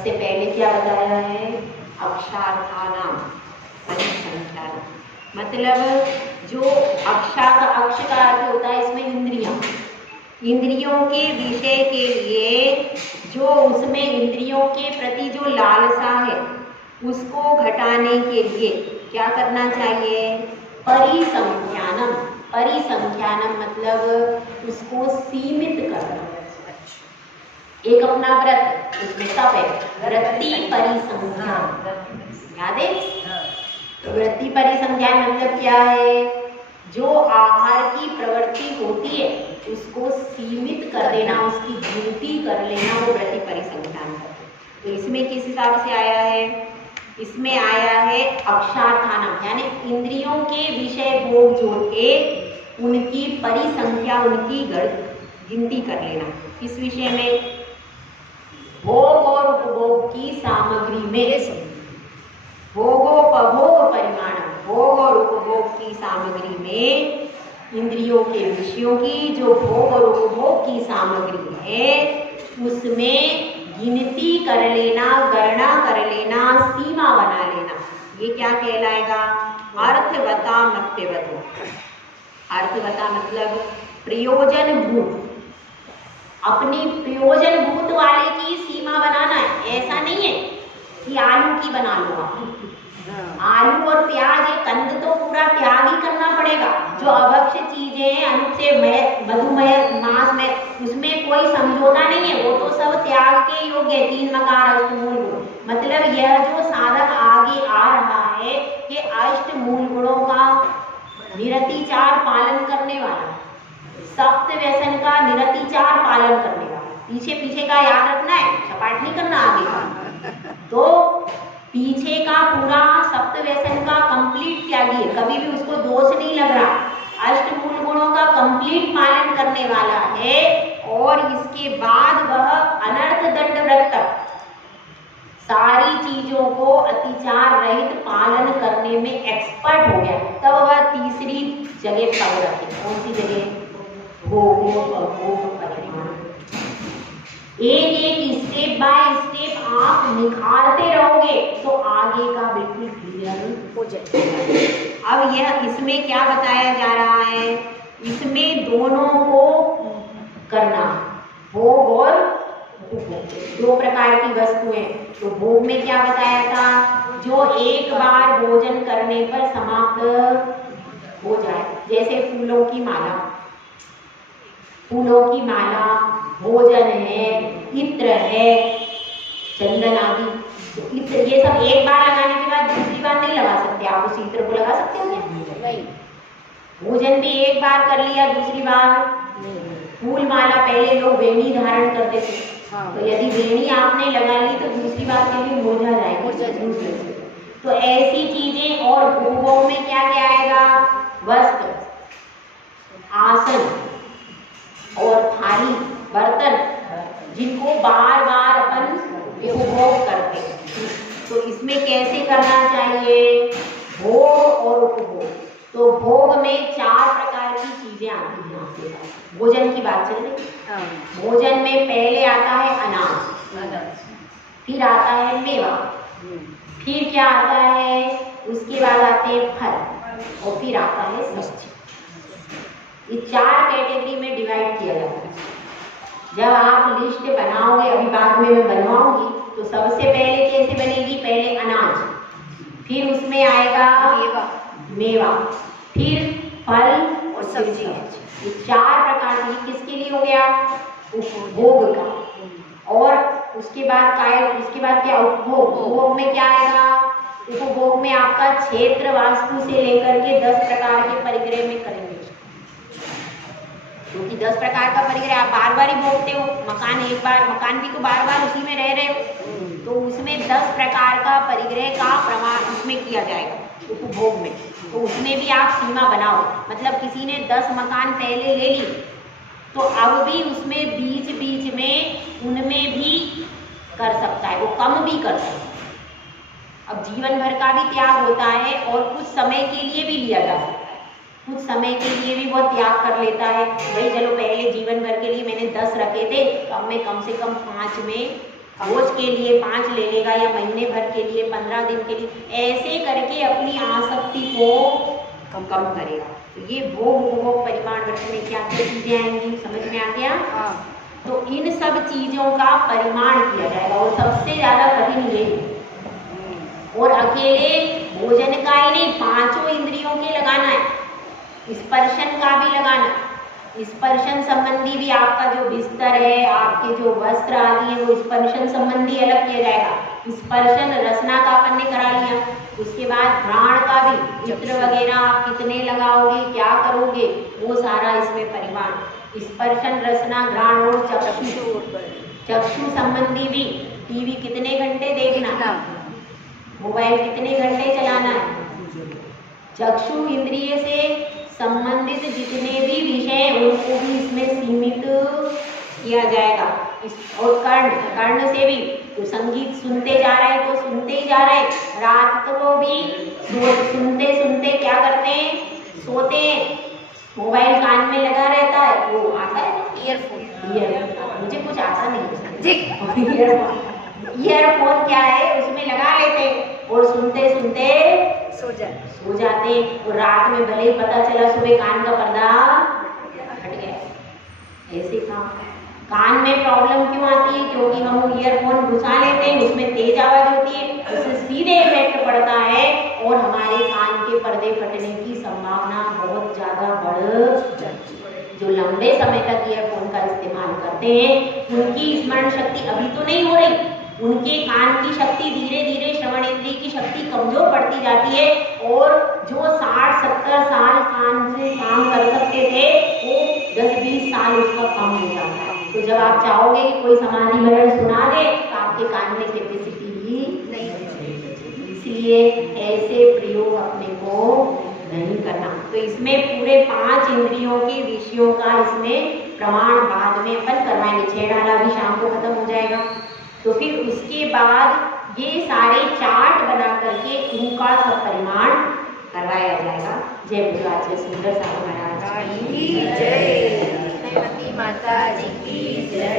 सबसे पहले क्या बताया है? अक्षार्थानाम परिसंख्यानाम, मतलब जो अक्ष का अर्थ होता है इसमें इंद्रियां, इंद्रियों के विषय के लिए जो उसमें इंद्रियों के प्रति जो लालसा है उसको घटाने के लिए क्या करना चाहिए? परिसंख्यानम। परिसंख्यानम मतलब उसको सीमित करना। एक अपना व्रत, उसमें तप है, वृत्ति परिसंख्यान, याद है? तो वृत्ति परिसंख्यान मतलब क्या है? जो आहार की प्रवृत्ति होती है उसको सीमित कर देना, उसकी गिनती कर लेना, वो वृत्ति परिसंख्यान है। तो इसमें किस हिसाब से आया है? इसमें आया है अक्षार्थानम, यानी इंद्रियों के विषय भोग जो थे उनकी परिसंख्या, उनकी गिनती कर लेना। किस विषय में? भोग और उपभोग की सामग्री में, भोगोपभोग परिमाण, भोग और उपभोग की सामग्री में इंद्रियों के विषयों की जो भोग और उपभोग की सामग्री है उसमें गिनती कर लेना, गणना कर लेना, सीमा बना लेना, ये क्या कहलाएगा? अर्थवता मत्यवतो। अर्थवता मतलब प्रयोजन भूत, अपनी प्रयोजन भूत वाले की सीमा बनाना है। ऐसा नहीं है कि आलू की बना लो आप, आलू और प्याज, ये कंद तो पूरा त्याग ही करना पड़ेगा। जो अभक्ष्य चीजें हैं, अनुच्छेद मधुमेह मांस में, उसमें कोई समझौता नहीं है, वो तो सब त्याग के योग्य है। 3 मकार अष्ट मूल गुण, मतलब यह जो साधक आगे आ रहा है ये अष्ट मूल गुणों का निरतिचार पालन करने वाला, सप्त व्यसन का निरतिचार पालन करने वाला। पीछे पीछे का याद रखना है, सपाट नहीं करना आगे का। तो पीछे का पूरा सप्त व्यसन का कंप्लीट त्यागी है, कभी भी उसको दोष नहीं लग रहा। अष्ट मूल गुणों का कंप्लीट पालन करने वाला है और इसके बाद वह अनर्थ दंड व्रत तक सारी चीजों को अतिचार रहित पालन करने में एक्सपर्ट हो गया, तब वह तीसरी जगह पग रखे। कौन सी जगह? भोग परिमाण। एक एक स्टेप बाय स्टेप आप निखारते रहोगे तो आगे का बिल्कुल क्लियर हो जाएगा। अब यह इसमें क्या बताया जा रहा है? इसमें दोनों को करना, भोग और उपभोग, 2 प्रकार की वस्तुएं। तो भोग में क्या बताया था? जो एक बार भोजन करने पर समाप्त हो जाए, जैसे फूलों की माला, फूलों की माला भोजन है, इत्र है, चंदन आदि। तो इत्र ये सब एक बार लगाने के बाद दूसरी बार नहीं लगा सकते आप, उस इत्र को लगा सकते हो क्या? नहीं। भोजन भी एक बार कर लिया, दूसरी बार फूल माला पहले लोग वेणी धारण करते थे, तो यदि वेणी आपने लगा ली तो दूसरी बार के लिए मुरझा जाएगी। तो ऐसी चीजें। और भोगों में क्या क्या आएगा? वस्त्र, आसन और थाली, बर्तन, जिनको बार बार अपन उपभोग करते हैं। तो इसमें कैसे करना चाहिए? भोग और उपभोग। तो भोग में 4 प्रकार की चीजें आती हैं आपके पास। भोजन की बात चल रही। भोजन में पहले आता है अनाज, फिर आता है मेवा, फिर क्या आता है? उसके बाद आते हैं फल और फिर आता है सब्जी। ये 4 कैटेगरी में डिवाइड किया जाता है। जब आप लिस्ट बनाओगे, अभी बाद में मैं बनवाऊंगी, तो सबसे पहले कैसे बनेगी? पहले अनाज, फिर उसमें आएगा मेवा, फिर फल और सब्जी। ये 4 प्रकार की। किसके लिए हो गया? उपभोग का। और उसके बाद क्या? उपभोग। उपभोग में क्या आएगा? उपभोग में आपका क्षेत्र वास्तु से लेकर के 10 प्रकार के परिग्रह में करेंगे, क्योंकि 10 प्रकार का परिग्रह आप बार बार ही भोगते हो। मकान एक बार, मकान भी तो बार बार उसी में रह रहे हो, तो उसमें 10 प्रकार का परिग्रह का प्रमाण उसमें किया जाएगा उपभोग में। तो उसमें भी आप सीमा बनाओ, मतलब किसी ने 10 मकान पहले ले ली, तो अब भी उसमें बीच बीच में उनमें भी कर सकता है, वो कम भी कर सकता है। अब जीवन भर का भी त्याग होता है और कुछ समय के लिए भी लिया जा सकता है, कुछ समय के लिए भी वो त्याग कर लेता है। भाई चलो पहले जीवन भर के लिए मैंने 10 रखे थे, तो अब मैं कम से कम 5 में रोज के लिए 5 ले लेगा या महीने भर के लिए 15 दिन के लिए, ऐसे करके अपनी आसक्ति को कम करेगा। तो ये भोग उपभोग परिमाण वर्ष में क्या क्या चीजें आएंगी, समझ में आ गया? तो इन सब चीजों का परिमाण किया जाएगा और सबसे ज्यादा कठिन यही है। और अकेले भोजन का ही नहीं, 5 इंद्रियों के लगाना है, स्पर्शन का भी लगाना। स्पर्शन संबंधी भी आपका जो बिस्तर है, आपके जो वस्त्र आदि है, वो स्पर्शन संबंधी अलग किया जाएगा। स्पर्शन रसना का अपन ने करा लिया, उसके बाद घ्राण का भी, इत्र वगैरह आप कितने लगाओगे, क्या करोगे, वो सारा इसमें परिमाण। स्पर्शन रसना घ्राण और चक्षु संबंधी भी, टीवी कितने घंटे देखना, मोबाइल कितने घंटे चलाना है, चक्षु इंद्रिय से संबंधित जितने भी विषय हैं उनको भी इसमें सीमित किया जाएगा। और कर्ण से भी, तो संगीत सुनते जा रहे हैं तो सुनते ही जा रहे हैं, रात को भी सुनते सुनते क्या करते हैं, सोते हैं, मोबाइल कान में लगा रहता है, वो आता है ईयरफोन, मुझे कुछ आता नहीं, ईयरफोन क्या है, उसमें लगा लेते हैं और सुनते सुनते सो जाते हैं। और रात में भले ही पता चला सुबह कान का पर्दा हट गया। ऐसे कान में प्रॉब्लम क्यों आती है? क्योंकि हम ईयरफोन घुसा लेते हैं, उसमें तेज आवाज होती है, उससे सीधे इफेक्ट पड़ता है और हमारे कान के पर्दे फटने की संभावना बहुत ज्यादा बढ़ जाती है। जो लंबे समय तक ईयरफोन का इस्तेमाल करते हैं उनकी स्मरण शक्ति अभी तो नहीं हो रही, उनके कान की शक्ति धीरे धीरे, श्रवण इंद्रिय की शक्ति कमजोर पड़ती जाती है और जो 60-70 साल कान से काम कर सकते थे वो 10-20 साल उसका कम हो जाता है। तो जब आप चाहोगे कि कोई समाधि भजन सुना दे तो आपके कान में कैपेसिटी ही नहीं है, इसलिए ऐसे प्रयोग अपने को नहीं करना। तो इसमें पूरे 5 इंद्रियों के विषयों का इसमें प्रमाण बाद में अपन करवाएंगे। 6 डाला भी शाम को खत्म हो जाएगा। तो फिर उसके बाद ये सारे चार्ट बना करके इनका सब परिमाण करवाया जाएगा। जय गुरुराज, जय सुंदर साहब महाराज की जय, माता जी की जय।